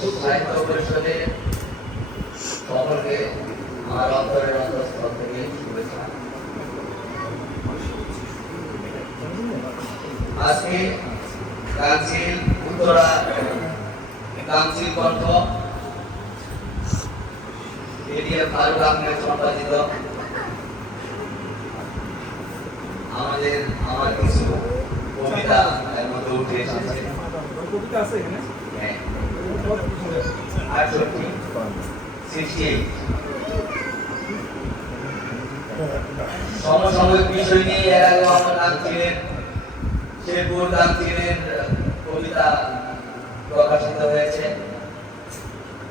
সাহিত্য পরিষদের সকলকে আমার অন্তরের অন্তঃস্থল থেকে শুভেচ্ছা। আজকে কাউন্সিল উত্তরা কাউন্সিল কণ্ঠ এডিএম ফারুক আহমেদ সম্পাদিত আমার কিছু কবিতা এর মধ্যে উঠে এসেছে। কবিতা আছে এখানে? হ্যাঁ, 68 68 সমসাময়িক বিষয় নিয়ে এর আগে আমার কাউন্সিলের শেরপুর কাউন্সিলের কবিতা প্রকাশিত হয়েছে।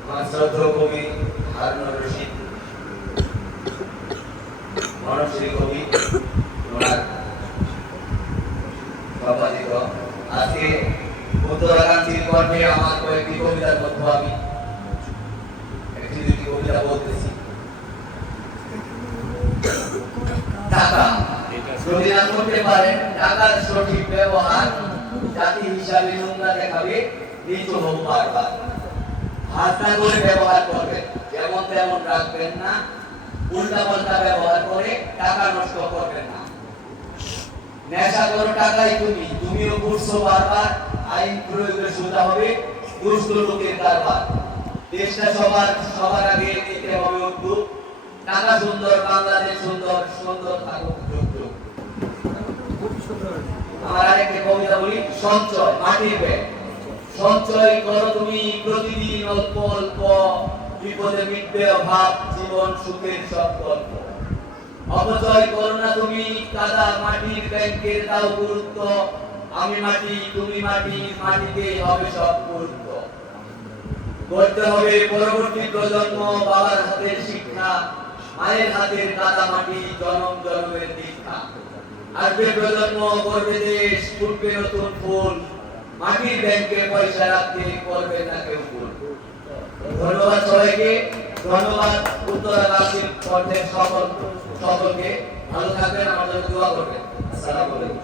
আমার শ্রদ্ধেয় কবি হারুনুর রশিদ মনশ্রী কবি ওনার সম্পাদিত। আজকে উত্তরা কাউন্সিল কণ্ঠে আমার কয়েকটি কবিতার মধ্যে আমি একটি দুটি কবিতা বলতেছি। টাকা যদি না করতে পারেন টাকার সঠিক ব্যবহার, জাতি হিসাবে নোংরা দেখাবে, নিচু হবো বারবার। হাসনা করে ব্যবহার করবেন, যেমন তেমন রাখবেন না, উল্টা পাল্টা ব্যবহার করে টাকা নষ্ট করবেন না। নেশা করো টাকাই তুমিও করছো বারবার, আইন প্রয়োগের সোজা হবে দুষ্ট লোকের কারবার। দেশটা সবার আগে নিতে হবে উদ্যোগ, টাকা সুন্দর বাংলাদেশ সুন্দর, সুন্দর থাকুক যুগ যুগ। আমার আরেকটি কবিতা বলি, সঞ্চয় মাটির ব্যাগ। সঞ্চয় করো তুমি প্রতিদিন অল্প অল্প, বিপদে মিটবে অভাব, জীবন সুখের সব গল্প। অপচয় করো না তুমি কাদা মাটির ব্যাংকের দাও গুরুত্ব, আমি মাটি তুমি মাটি, মাটিতে হবে সব গুরুত্ব। করতে হবে পরবর্তী প্রজন্ম বাবার হাতের শিক্ষা, মায়ের হাতের কাদা মাটি জনম জন্মের দীক্ষা। আসবে প্রজন্ম করবে দেশ, ফুটবে নতুন ফুল, মাটির ব্যাংকে পয়সা রাখতে করবে না কেউ ভুল। ধন্যবাদ সবাইকে, ধন্যবাদ উত্তরা কাউন্সিল কণ্ঠের সকলকে। ভালো থাকবেন, আমার জন্য দোয়া করবেন। আসসালামু আলাইকুম।